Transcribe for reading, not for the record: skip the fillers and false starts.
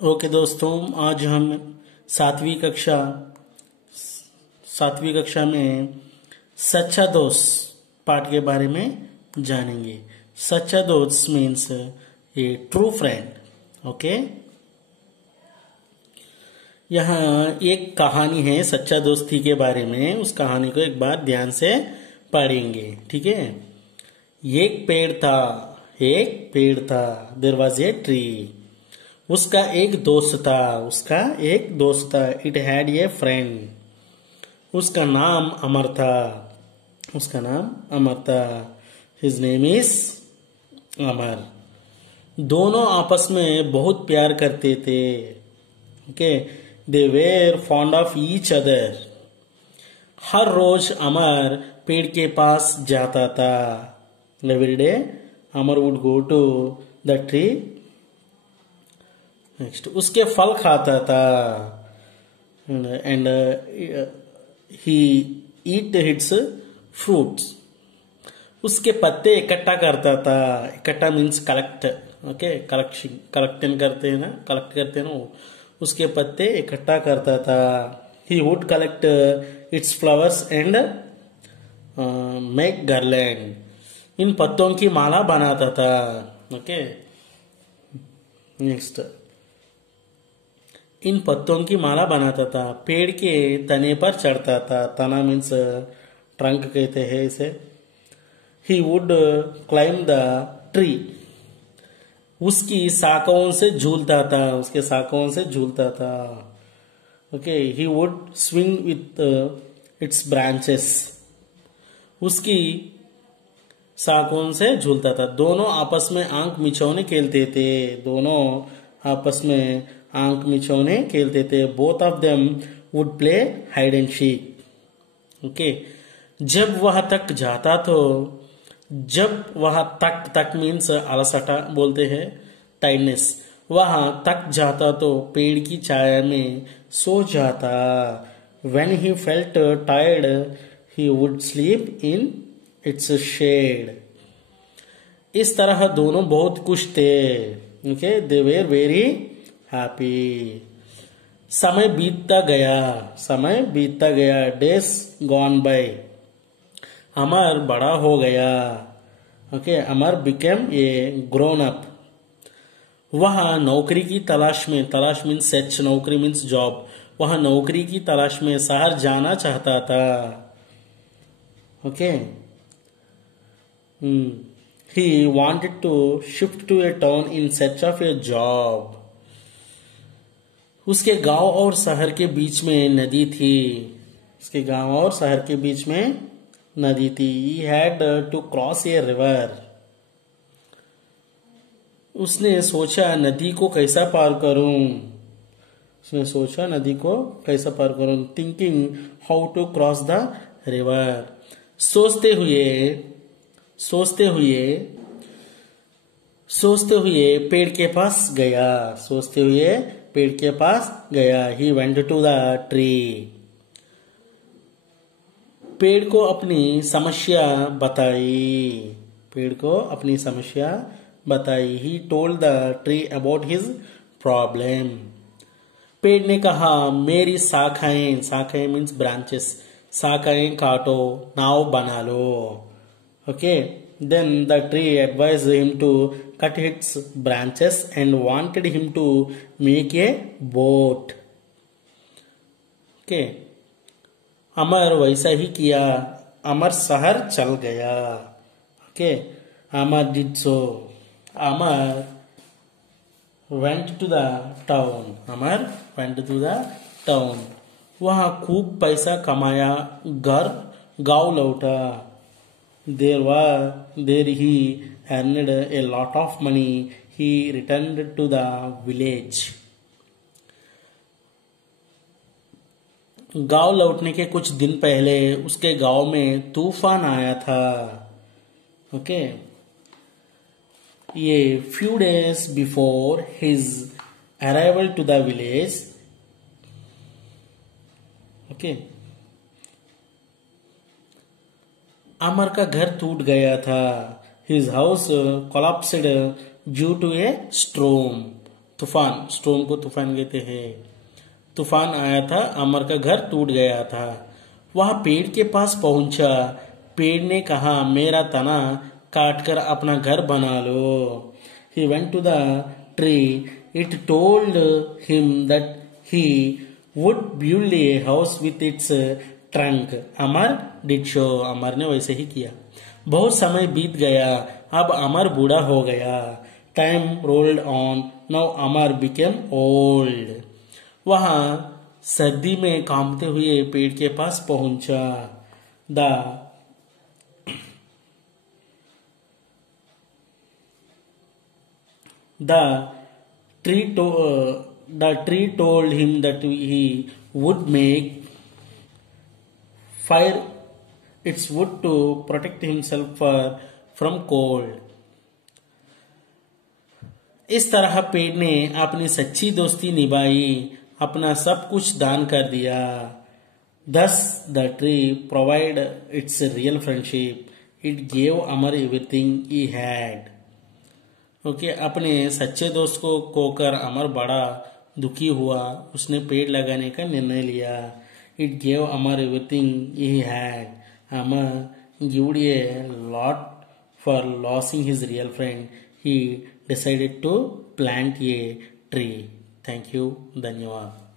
Okay दोस्तों, आज हम सातवीं कक्षा सातवीं कक्षा में सच्चा दोस्त पाठ के बारे में जानेंगे। सच्चा दोस्त मीन्स ए ट्रू फ्रेंड। ओके, यहाँ एक कहानी है सच्चा दोस्ती के बारे में। उस कहानी को एक बार ध्यान से पढ़ेंगे, ठीक है। एक पेड़ था, देयर वाज ए ट्री। उसका एक दोस्त था, इट हैड ए फ्रेंड। उसका नाम अमर था। His name is Amar. दोनों आपस में बहुत प्यार करते थे। Okay, they were fond of each other. हर रोज अमर पेड़ के पास जाता था। Every day Amar would go to the tree. Next, उसके फल खाता था and he eat its fruits. उसके पत्ते इकट्ठा करता था। इकट्ठा मीन्स कलेक्ट। ओके, कलेक्ट करते हैं ना। उसके पत्ते इकट्ठा करता था। He would collect its flowers and make garland. इन पत्तों की माला बनाता था। ओके, नेक्स्ट, इन पत्तों की माला बनाता था। पेड़ के तने पर चढ़ता था। तना मीन्स ट्रंक कहते हैं इसे। He would climb the tree. उसकी शाखाओं से झूलता था। Okay, he would swing with its branches. उसकी शाखाओं से झूलता था। दोनों आपस में आंख मिचौने खेलते थे। Both of them would play hide and seek. Okay, जब वह तक मीन्स अलसटा बोलते हैं, टाइडनेस। वह तक जाता तो पेड़ की छाया में सो जाता। When he felt tired, he would sleep in its shade. इस तरह दोनों बहुत खुश थे। Okay, they were very happy. समय बीतता गया। Days gone by. अमर बड़ा हो गया। Okay, Amar became a grown up. वह नौकरी की तलाश मीन्स सर्च, नौकरी मीन्स जॉब। वह नौकरी की तलाश में शहर जाना चाहता था। Okay, he wanted to shift to a town in search of a job. उसके गांव और शहर के बीच में नदी थी। He had to cross a river. उसने सोचा नदी को कैसा पार करूं। Thinking how to cross the river. सोचते हुए पेड़ के पास गया। He went to the tree. पेड़ को अपनी समस्या बताई। He told the tree about his problem. पेड़ ने कहा, मेरी शाखाएं मीन्स ब्रांचेस, शाखाएं काटो, नाव बना लो। Okay, then the tree advised him to cut its branches and wanted him to make a boat. Okay, Amar वैसा ही किया। अमर शहर चल गया। Okay, Amar did so. Amar went to the town. वहाँ खूब पैसा कमाया। गाँव लौटा। There he earned a lot of money. He returned to the village. गाँव लौटने के कुछ दिन पहले उसके गाँव में तूफान आया था। ओके, ये few days before his arrival to the village. Okay, अमर का घर टूट गया था। His house collapsed due to a storm. तूफान, स्टॉर्म को तूफान कहते हैं। तूफान आया था, अमर का घर टूट गया था। वह पेड़ के पास पहुंचा। पेड़ ने कहा, मेरा तना काट कर अपना घर बना लो। He went to the tree. It told him that he would build a house with its trunk. Amar did so. अमर ने वैसे ही किया। बहुत समय बीत गया, अब अमर बूढ़ा हो गया। Time rolled on. Now Amar became old. वहां सर्दी में कांपते हुए पेड़ के पास पहुंचा। The the tree told him that he would make fire its wood to protect himself from cold. इस तरह पेड़ ने अपनी सच्ची दोस्ती निभाई, अपना सब कुछ दान कर दिया। Thus the tree provided its real friendship. It gave Amar everything he had. Okay, अपने सच्चे दोस्त को खोकर अमर बड़ा दुखी हुआ। उसने पेड़ लगाने का निर्णय लिया। It gave Amar everything he had. Amar gived a lot for losing his real friend. He decided to plant a tree. Thank you, धन्यवाद।